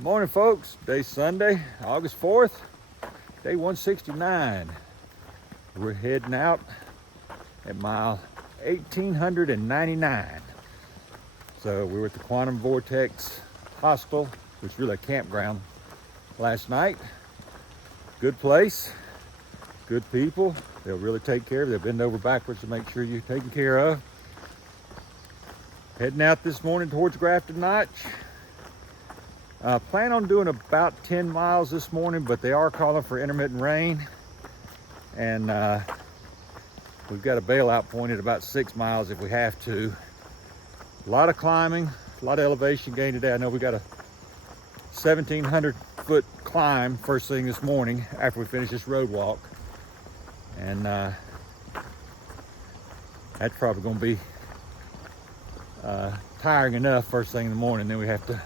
Morning, folks. Today's Sunday, August 4th, day 169. We're heading out at mile 1899. So we were at the Quantum Vortex Hospital, which is really a campground, last night. Good place, good people. They'll really take care of you. They'll bend over backwards to make sure you're taken care of. Heading out this morning towards Grafton Notch. Plan on doing about 10 miles this morning, but they are calling for intermittent rain. And we've got a bailout point at about 6 miles if we have to. A lot of climbing, a lot of elevation gain today. I know we got a 1,700 foot climb first thing this morning after we finish this road walk. And that's probably gonna be tiring enough first thing in the morning. Then we have to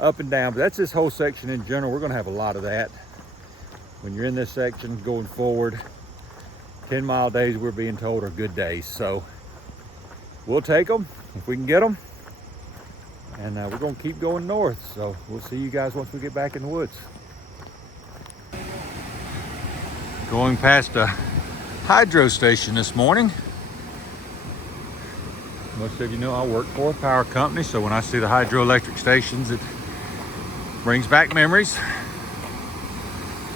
up and down, but that's this whole section in general. We're going to have a lot of that when you're in this section going forward. 10-mile days, we're being told, are good days, so we'll take them if we can get them, and we're going to keep going north. So we'll see you guys once we get back in the woods. Going past a hydro station this morning. Most of you know I work for a power company, so when I see the hydroelectric stations, it brings back memories.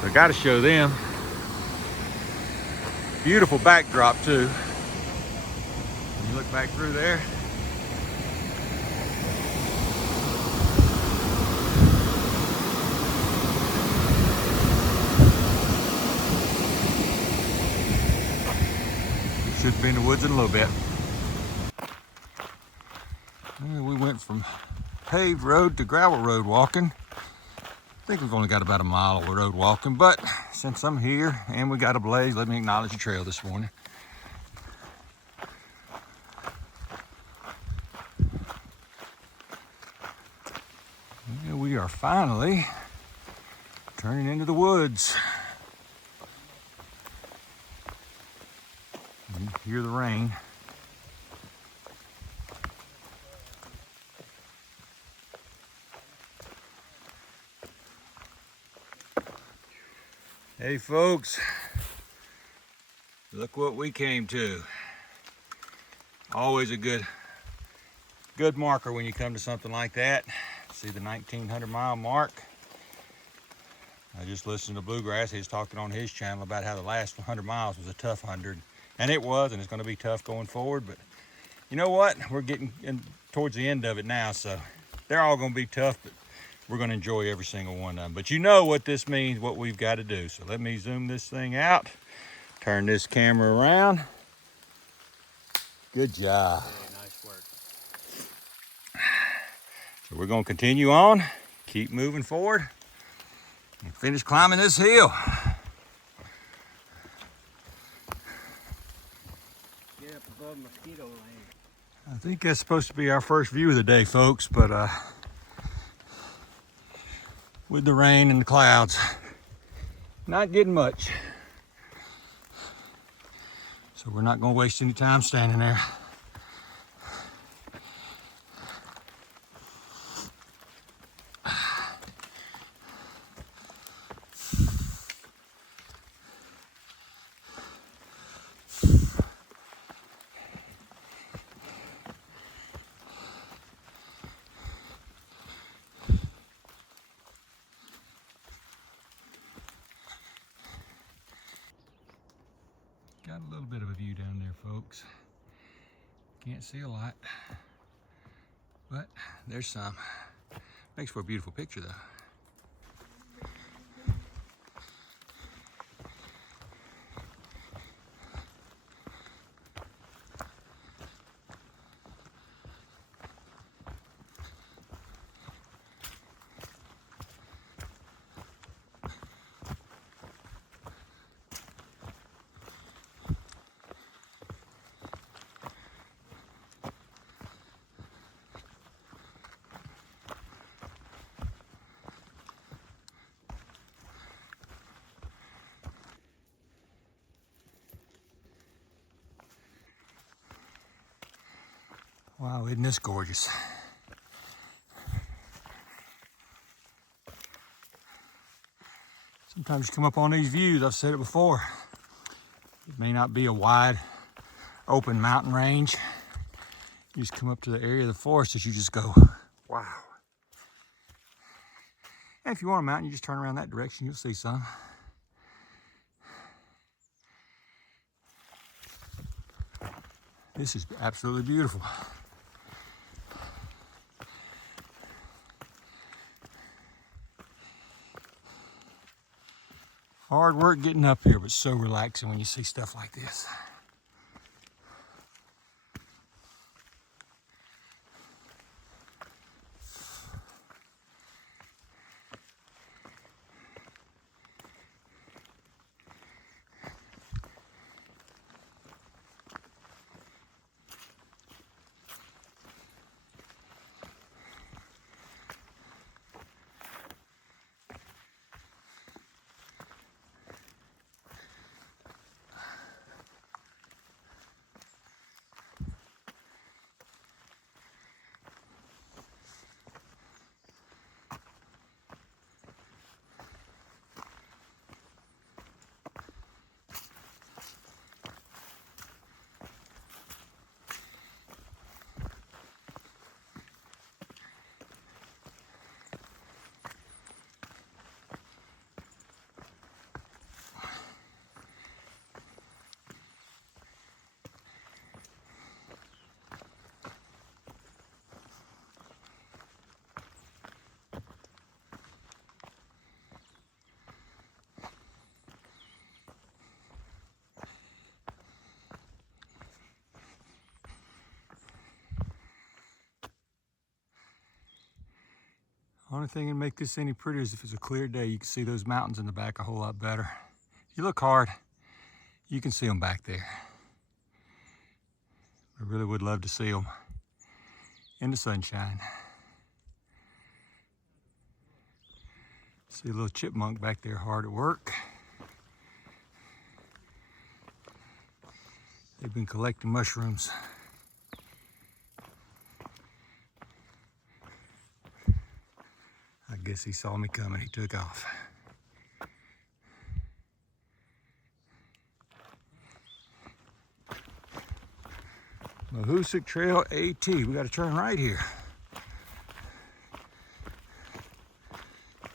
I got to show them. Beautiful backdrop too. When you look back through there, should be in the woods in a little bit. We went from paved road to gravel road walking. I think we've only got about a mile of road walking, but since I'm here and we got a blaze, let me acknowledge the trail this morning. Yeah, we are finally turning into the woods. You can hear the rain. Hey folks, look what we came to. Always a good marker when you come to something like that. See the 1,900 mile mark. I just listened to Bluegrass. He was talking on his channel about how the last 100 miles was a tough 100. And it was, and it's going to be tough going forward. But you know what? We're getting towards the end of it now, so they're all going to be tough, but we're going to enjoy every single one of them. But you know what this means, what we've got to do. So let me zoom this thing out, turn this camera around. Good job. Very nice work. So we're going to continue on, keep moving forward, and finish climbing this hill. Get up above mosquito lane. I think that's supposed to be our first view of the day, folks, but with the rain and the clouds, not getting much. So we're not going to waste any time standing there. Got a little bit of a view down there, folks. Can't see a lot, but there's some. Makes for a beautiful picture though. Wow, isn't this gorgeous? Sometimes you come up on these views, I've said it before. It may not be a wide, open mountain range. You just come up to the area of the forest that you just go, wow. And if you want a mountain, you just turn around that direction, you'll see some. This is absolutely beautiful. Hard work getting up here, but so relaxing when you see stuff like this. Only thing that make this any prettier is if it's a clear day, you can see those mountains in the back a whole lot better. If you look hard, you can see them back there. I really would love to see them in the sunshine. See a little chipmunk back there hard at work. They've been collecting mushrooms. I guess he saw me coming, he took off. Mahoosuc Trail AT, we gotta turn right here.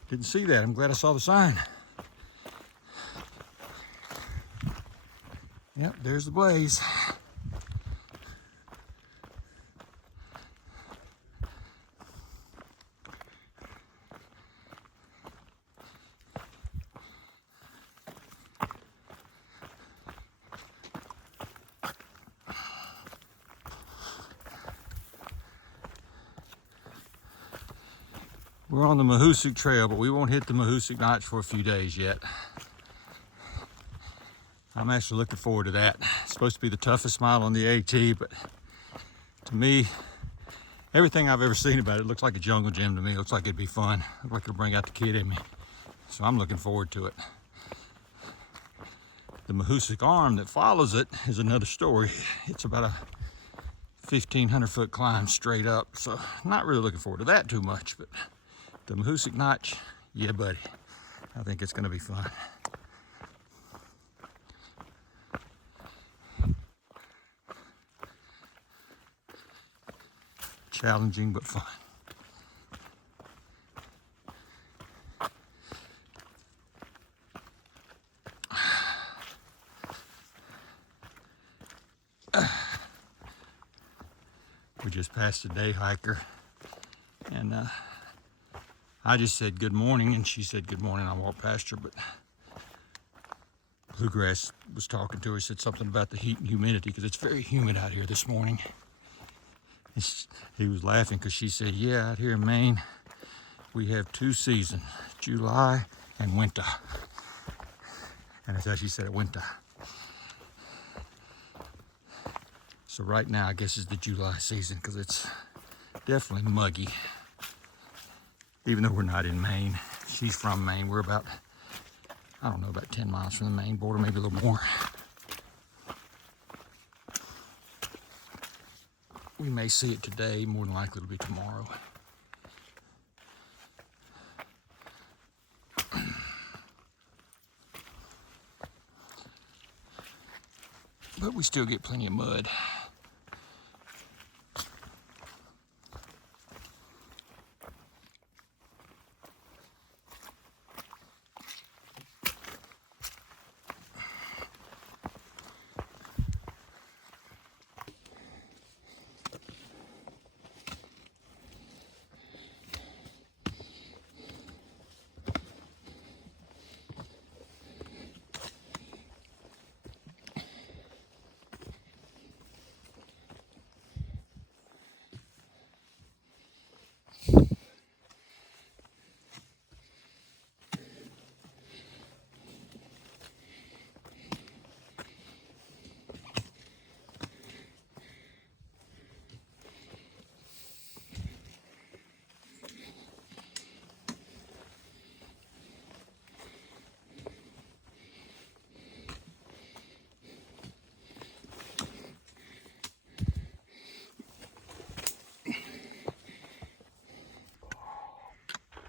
Didn't see that, I'm glad I saw the sign. Yep, there's the blaze. We're on the Mahoosuc Trail, but we won't hit the Mahoosuc Notch for a few days yet. I'm actually looking forward to that. It's supposed to be the toughest mile on the AT, but to me, everything I've ever seen about it looks like a jungle gym to me. It looks like it'd be fun. Looks like it'll bring out the kid in me. So I'm looking forward to it. The Mahoosuc Arm that follows it is another story. It's about a 1,500 foot climb straight up. So not really looking forward to that too much, but the Mahoosuc Notch, yeah, buddy. I think it's gonna be fun. Challenging, but fun. We just passed a day hiker, and I just said good morning, and she said good morning. I walked past her, but Bluegrass was talking to her, said something about the heat and humidity, because it's very humid out here this morning. He was laughing because she said, yeah, out here in Maine, we have two seasons, July and winter. And that's how she said it, winter. So right now, I guess is the July season because it's definitely muggy. Even though we're not in Maine. She's from Maine. We're about, I don't know, about 10 miles from the Maine border, maybe a little more. We may see it today, more than likely it'll be tomorrow. but we still get plenty of mud.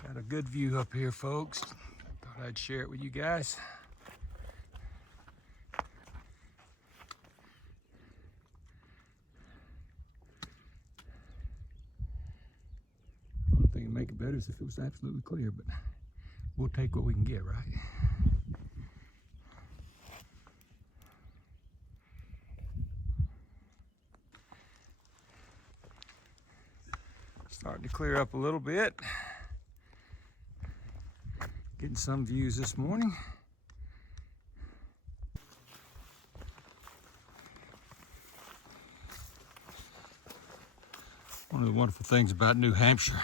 Got a good view up here, folks. Thought I'd share it with you guys. Only thing to make it better is if it was absolutely clear, but we'll take what we can get, right? Starting to clear up a little bit. Getting some views this morning. One of the wonderful things about New Hampshire.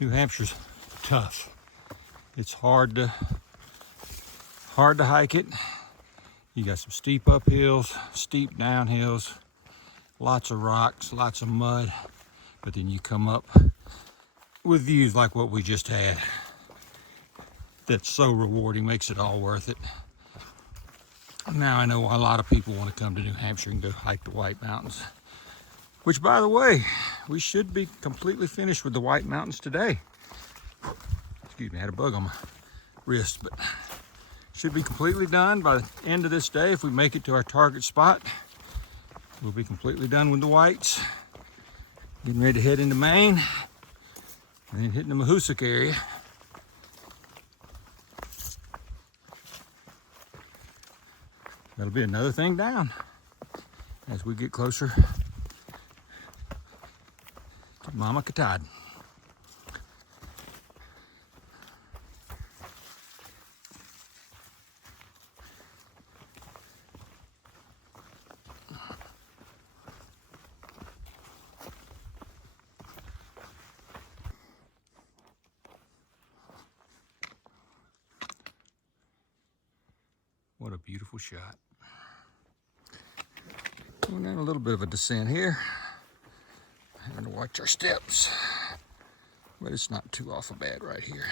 New Hampshire's tough. It's hard to hike it. You got some steep uphills, steep downhills, lots of rocks, lots of mud, but then you come up with views like what we just had. That's so rewarding, makes it all worth it. Now I know why a lot of people want to come to New Hampshire and go hike the White Mountains. Which, by the way, we should be completely finished with the White Mountains today. Excuse me, I had a bug on my wrist, but should be completely done by the end of this day. If we make it to our target spot, we'll be completely done with the Whites. Getting ready to head into Maine, and then hitting the Mahoosic area. That'll be another thing down as we get closer to Mama Katahdin. What a beautiful shot. We're in a little bit of a descent here. Having to watch our steps, but it's not too awful bad right here.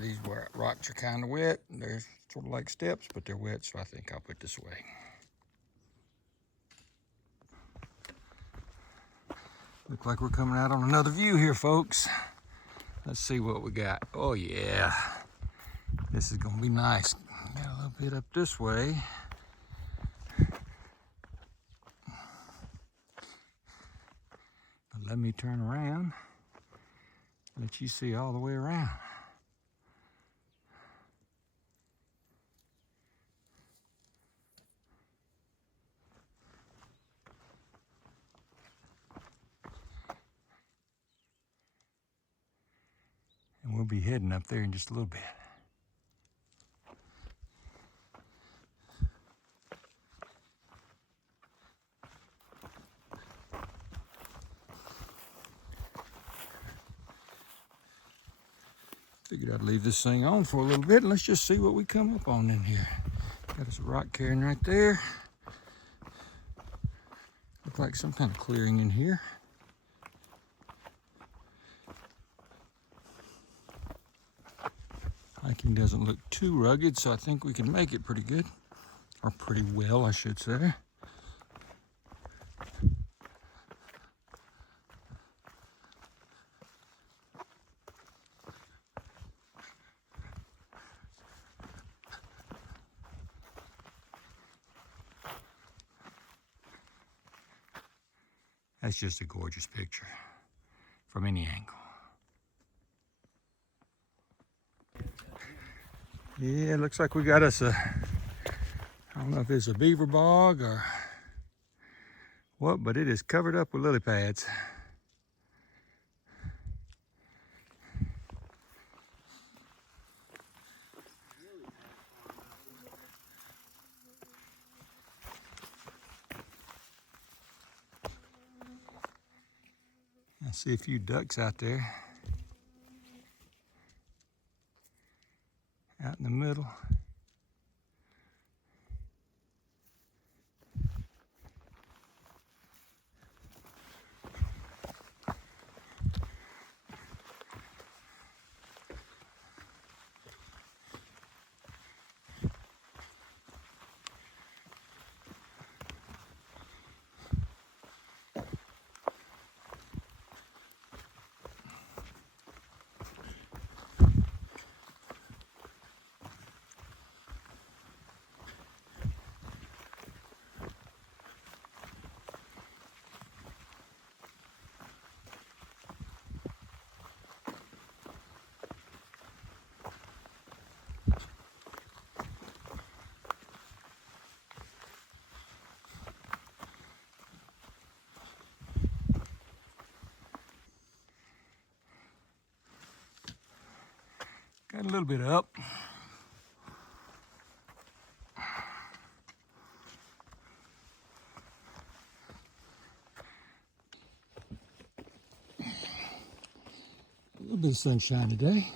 These rocks are kind of wet. They're sort of like steps, but they're wet, so I think I'll put this away. Look like we're coming out on another view here, folks. Let's see what we got. Oh yeah, this is gonna be nice. Got a little bit up this way. But let me turn around, let you see all the way around. We'll be heading up there in just a little bit. Figured I'd leave this thing on for a little bit and let's just see what we come up on in here. Got us a rock cairn right there. Look like some kind of clearing in here. Hiking doesn't look too rugged, so I think we can make it pretty good. Or pretty well, I should say. That's just a gorgeous picture from any angle. Yeah, it looks like we got us a, I don't know if it's a beaver bog or what, but it is covered up with lily pads. I see a few ducks out there, out in the middle. Got a little bit up. A little bit of sunshine today.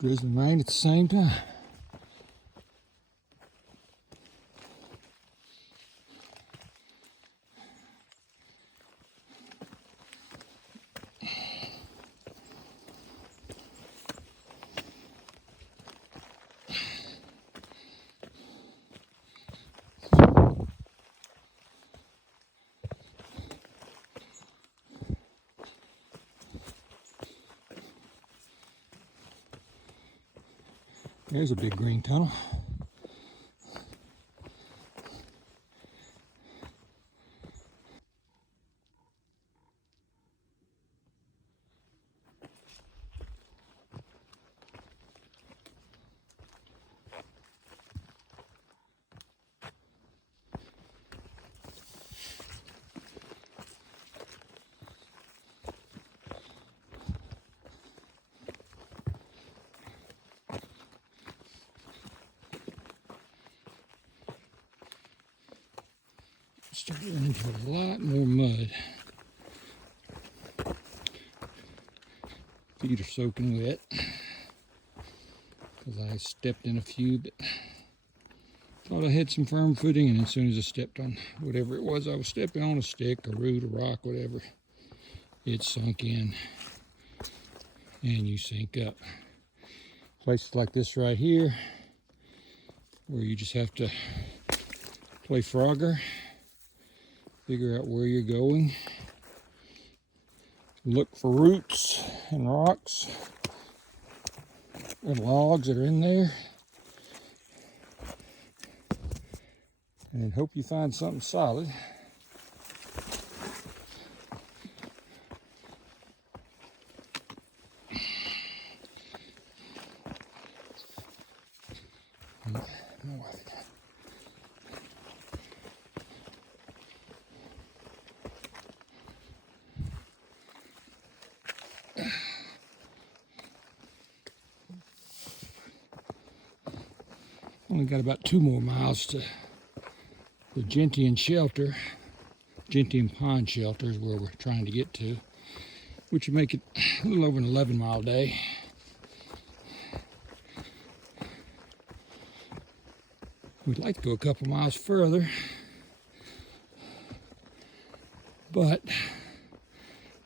Drizzling rain at the same time. There's a big green tunnel. Started running into a lot more mud. Feet are soaking wet because I stepped in a few, but thought I had some firm footing, and as soon as I stepped on whatever it was I was stepping on, a stick, a root, a rock, whatever, it sunk in and you sink up. Places like this right here where you just have to play Frogger, figure out where you're going, look for roots and rocks and logs that are in there, and hope you find something solid. Only got about 2 more miles to the Gentian shelter. Gentian Pond shelter is where we're trying to get to, which would make it a little over an 11-mile day. We'd like to go a couple miles further, but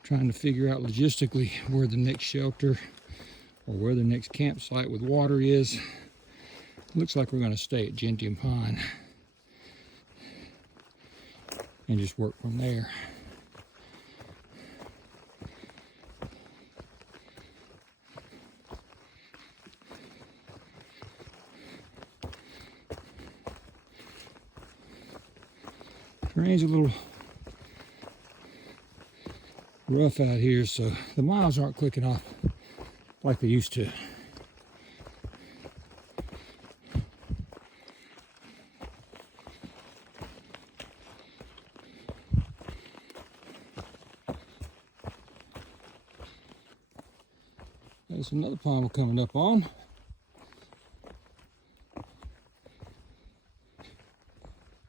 trying to figure out logistically where the next shelter or where the next campsite with water is. Looks like we're going to stay at Gentian Pond and just work from there. Terrain's a little rough out here, so the miles aren't clicking off like they used to. There's another pond we're coming up on.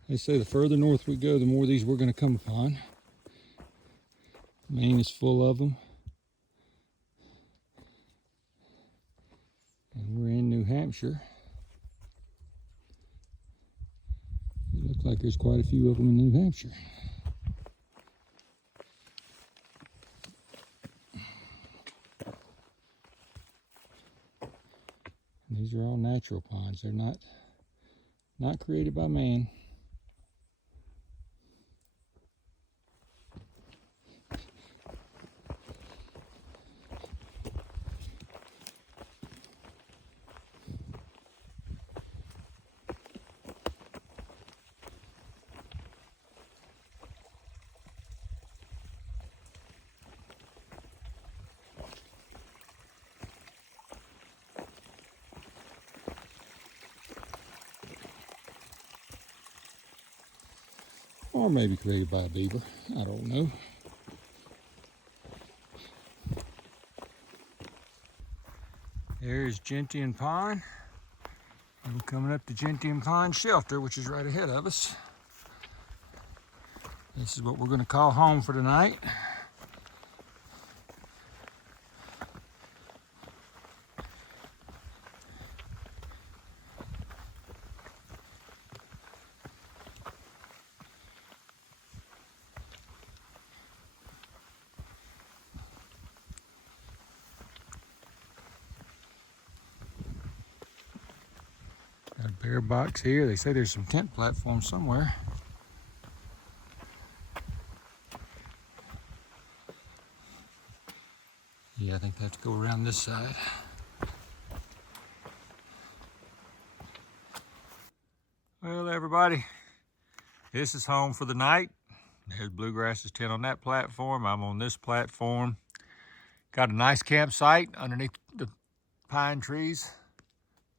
They say the further north we go, the more of these we're going to come upon. Maine is full of them. And we're in New Hampshire. It looks like there's quite a few of them in New Hampshire. And these are all natural ponds. They're not created by man. Or maybe created by a beaver. I don't know. There's Gentian Pond. And we're coming up to Gentian Pond Shelter, which is right ahead of us. This is what we're going to call home for tonight. Got a bear box here. They say there's some tent platforms somewhere. Yeah, I think they have to go around this side. Well, everybody, this is home for the night. There's Bluegrass's tent on that platform. I'm on this platform. Got a nice campsite underneath the pine trees,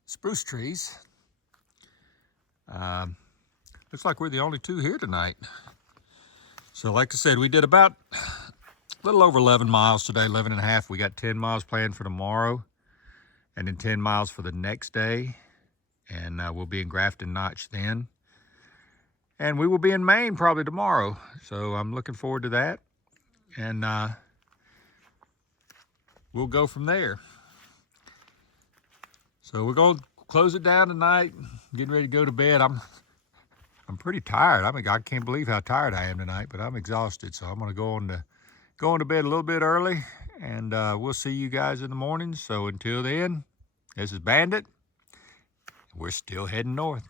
spruce trees. Looks like we're the only two here tonight. So like I said, we did about a little over 11 miles today, 11 and a half. We got 10 miles planned for tomorrow and then 10 miles for the next day. And we'll be in Grafton Notch then. And we will be in Maine probably tomorrow. So I'm looking forward to that. And we'll go from there. So we're going to close it down tonight. Getting ready to go to bed. I'm pretty tired. I mean, I can't believe how tired I am tonight, but I'm exhausted. So I'm going to go on to bed a little bit early, and we'll see you guys in the morning. So until then, this is Bandit. We're still heading north.